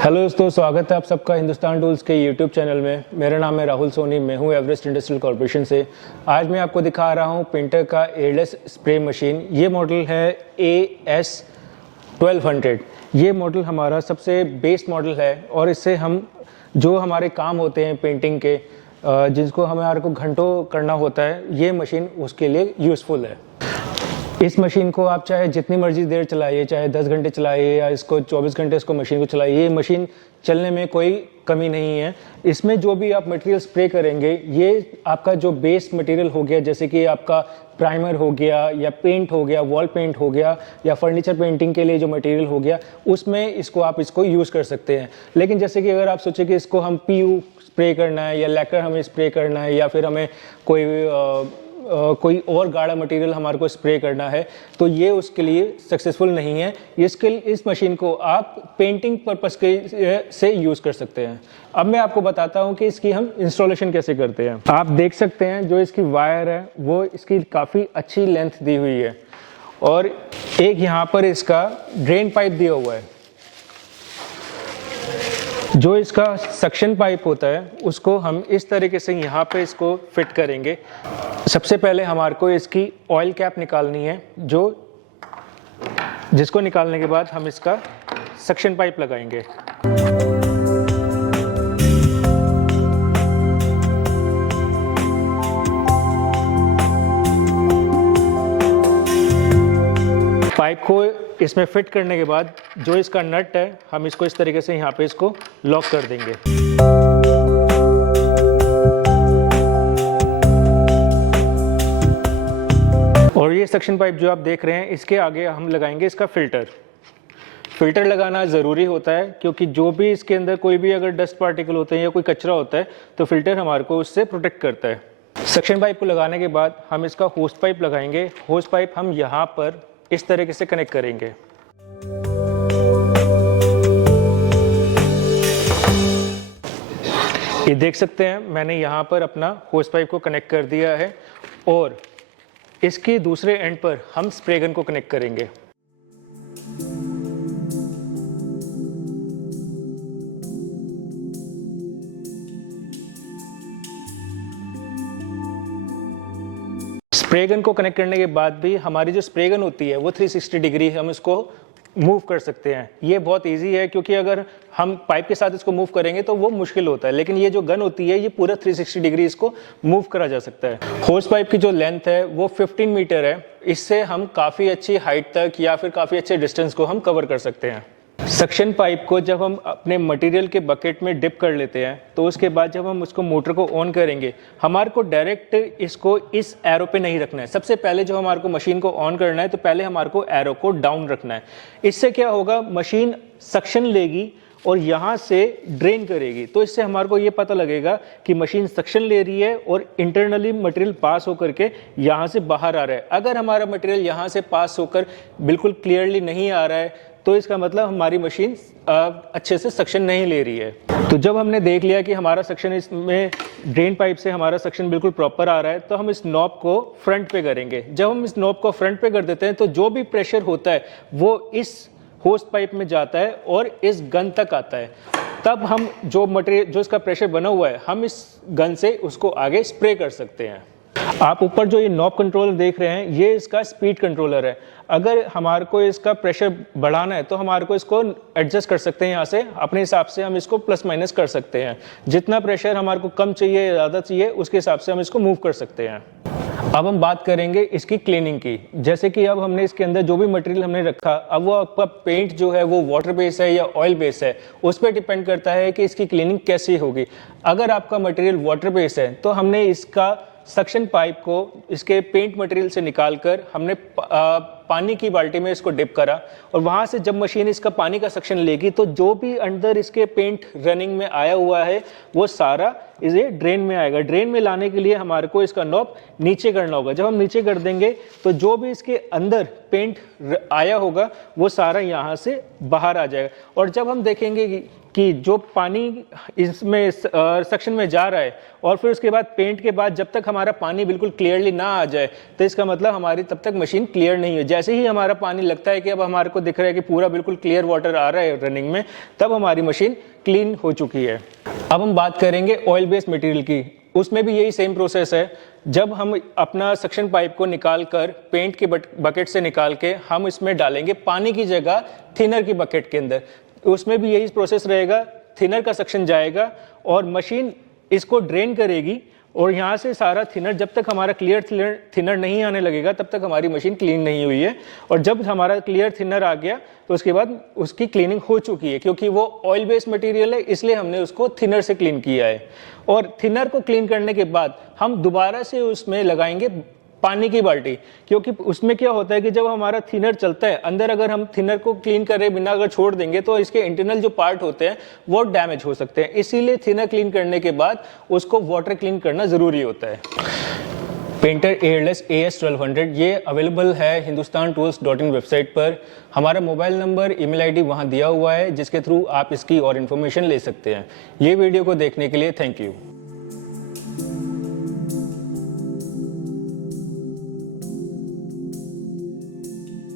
Hello दोस्तों, स्वागत है आप सबका हिंदुस्तान टूल्स के यूट्यूब चैनल में। मेरा नाम है राहुल सोनी, मैं हूं एवरेस्ट इंडस्ट्रियल कॉर्पोरेशन से। आज मैं आपको दिखा रहा हूं पेंटर का एयरलेस स्प्रे मशीन। ये मॉडल है AS1200। ये मॉडल हमारा सबसे बेस्ट मॉडल है और इससे हम जो हमारे काम होते हैं पेंटिंग के, जिसको हमारे को घंटों करना होता है, ये मशीन उसके लिए यूज़फुल है। इस मशीन को आप चाहे जितनी मर्जी देर चलाइए, चाहे 10 घंटे चलाइए या इसको 24 घंटे इसको मशीन को चलाइए, ये मशीन चलने में कोई कमी नहीं है। इसमें जो भी आप मटेरियल स्प्रे करेंगे, ये आपका जो बेस मटेरियल हो गया, जैसे कि आपका प्राइमर हो गया या पेंट हो गया, वॉल पेंट हो गया या फर्नीचर पेंटिंग के लिए जो मटेरियल हो गया, उसमें आप इसको यूज़ कर सकते हैं। लेकिन जैसे कि अगर आप सोचें कि इसको हम PU स्प्रे करना है या लैकर हमें स्प्रे करना है या फिर हमें कोई और गाढ़ा मटेरियल हमारे को स्प्रे करना है, तो ये उसके लिए सक्सेसफुल नहीं है। इस मशीन को आप पेंटिंग पर्पस के से यूज़ कर सकते हैं। अब मैं आपको बताता हूँ कि इसकी हम इंस्टॉलेशन कैसे करते हैं। आप देख सकते हैं जो इसकी वायर है वो इसकी काफ़ी अच्छी लेंथ दी हुई है और एक यहाँ पर इसका ड्रेन पाइप दिया हुआ है। जो इसका सक्शन पाइप होता है उसको हम इस तरीके से यहाँ पे इसको फिट करेंगे। सबसे पहले हमारे को इसकी ऑयल कैप निकालनी है, जिसको निकालने के बाद हम इसका सक्शन पाइप लगाएंगे। पाइप को इसमें फिट करने के बाद जो इसका नट है, हम इसको इस तरीके से यहाँ पे इसको लॉक कर देंगे। और ये सक्शन पाइप जो आप देख रहे हैं, इसके आगे हम लगाएंगे इसका फिल्टर लगाना ज़रूरी होता है, क्योंकि जो भी इसके अंदर कोई भी अगर डस्ट पार्टिकल होते हैं या कोई कचरा होता है तो फिल्टर हमारे को उससे प्रोटेक्ट करता है। सक्शन पाइप को लगाने के बाद हम इसका होस्ट पाइप लगाएंगे। होस्ट पाइप हम यहाँ पर इस तरीके से कनेक्ट करेंगे। ये देख सकते हैं मैंने यहाँ पर अपना होस पाइप को कनेक्ट कर दिया है और इसके दूसरे एंड पर हम स्प्रे गन को कनेक्ट करेंगे। स्प्रे गन को कनेक्ट करने के बाद भी हमारी जो स्प्रे गन होती है वो 360 डिग्री हम इसको मूव कर सकते हैं। ये बहुत इजी है, क्योंकि अगर हम पाइप के साथ इसको मूव करेंगे तो वो मुश्किल होता है, लेकिन ये जो गन होती है ये पूरा 360 डिग्री इसको मूव करा जा सकता है। होस पाइप की जो लेंथ है वो 15 मीटर है। इससे हम काफ़ी अच्छी हाइट तक या फिर काफ़ी अच्छे डिस्टेंस को हम कवर कर सकते हैं। सक्शन पाइप को जब हम अपने मटेरियल के बकेट में डिप कर लेते हैं तो उसके बाद जब हम उसको मोटर को ऑन करेंगे, हमारे को डायरेक्ट इसको इस एरो पे नहीं रखना है। सबसे पहले जो हमारे को मशीन को ऑन करना है तो पहले हमारे को एरो को डाउन रखना है। इससे क्या होगा, मशीन सक्शन लेगी और यहाँ से ड्रेन करेगी, तो इससे हमारे को ये पता लगेगा कि मशीन सक्शन ले रही है और इंटरनली मटेरियल पास होकर के यहाँ से बाहर आ रहा है। अगर हमारा मटेरियल यहाँ से पास होकर बिल्कुल क्लियरली नहीं आ रहा है तो इसका मतलब हमारी मशीन अच्छे से सक्शन नहीं ले रही है। तो जब हमने देख लिया कि हमारा सक्शन इसमें ड्रेन पाइप से हमारा सक्शन बिल्कुल प्रॉपर आ रहा है, तो हम इस नॉब को फ्रंट पे करेंगे। जब हम इस नॉब को फ्रंट पे कर देते हैं तो जो भी प्रेशर होता है वो इस होस्ट पाइप में जाता है और इस गन तक आता है। तब हम जो मटेरियल, जो इसका प्रेशर बना हुआ है, हम इस गन से उसको आगे स्प्रे कर सकते हैं। आप ऊपर जो ये नॉब कंट्रोलर देख रहे हैं, ये इसका स्पीड कंट्रोलर है। अगर हमारे को इसका प्रेशर बढ़ाना है तो हमारे को इसको एडजस्ट कर सकते हैं। यहाँ से अपने हिसाब से हम इसको प्लस माइनस कर सकते हैं। जितना प्रेशर हमारे को कम चाहिए या ज़्यादा चाहिए, उसके हिसाब से हम इसको मूव कर सकते हैं। अब हम बात करेंगे इसकी क्लीनिंग की। जैसे कि अब हमने इसके अंदर जो भी मटेरियल हमने रखा, अब वो आपका पेंट जो है वो वाटर बेस है या ऑयल बेस है, उस पर डिपेंड करता है कि इसकी क्लीनिंग कैसी होगी। अगर आपका मटेरियल वाटर बेस है तो हमने इसका सक्शन पाइप को इसके पेंट मटेरियल से निकालकर हमने पानी की बाल्टी में इसको डिप करा और वहाँ से जब मशीन इसका पानी का सक्शन लेगी तो जो भी अंदर इसके पेंट रनिंग में आया हुआ है वो सारा इसे ड्रेन में आएगा। ड्रेन में लाने के लिए हमारे को इसका नॉब नीचे करना होगा। जब हम नीचे कर देंगे तो जो भी इसके अंदर पेंट आया होगा वो सारा यहाँ से बाहर आ जाएगा। और जब हम देखेंगे कि जो पानी इसमें सेक्शन में जा रहा है और फिर उसके बाद पेंट के बाद जब तक हमारा पानी बिल्कुल क्लियरली ना आ जाए तो इसका मतलब हमारी तब तक मशीन क्लियर नहीं है। जैसे ही हमारा पानी लगता है कि अब हमारे को दिख रहा है कि पूरा बिल्कुल क्लियर वाटर आ रहा है रनिंग में, तब हमारी मशीन क्लीन हो चुकी है। अब हम बात करेंगे ऑयल बेस्ड मटेरियल की। उसमें भी यही सेम प्रोसेस है। जब हम अपना सक्शन पाइप को निकाल कर पेंट के बकेट से निकाल के हम इसमें डालेंगे पानी की जगह थिनर की बकेट के अंदर, उसमें भी यही प्रोसेस रहेगा। थिनर का सक्शन जाएगा और मशीन इसको ड्रेन करेगी और यहाँ से सारा थिनर, जब तक हमारा क्लियर थिनर नहीं आने लगेगा तब तक हमारी मशीन क्लीन नहीं हुई है। और जब हमारा क्लियर थिनर आ गया तो उसके बाद उसकी क्लीनिंग हो चुकी है, क्योंकि वो ऑयल बेस्ड मटेरियल है इसलिए हमने उसको थिनर से क्लीन किया है। और थिनर को क्लीन करने के बाद हम दोबारा से उसमें लगाएंगे पानी की बाल्टी, क्योंकि उसमें क्या होता है कि जब हमारा थिनर चलता है अंदर, अगर हम थिनर को क्लीन करे बिना अगर छोड़ देंगे तो इसके इंटरनल जो पार्ट होते हैं वो डैमेज हो सकते हैं। इसीलिए थिनर क्लीन करने के बाद उसको वाटर क्लीन करना जरूरी होता है। पेंटर एयरलेस AS1200 ये अवेलेबल है hindustantools.in वेबसाइट पर। हमारा मोबाइल नंबर, ईमेल आईडी वहाँ दिया हुआ है जिसके थ्रू आप इसकी और इन्फॉर्मेशन ले सकते हैं। ये वीडियो को देखने के लिए थैंक यू।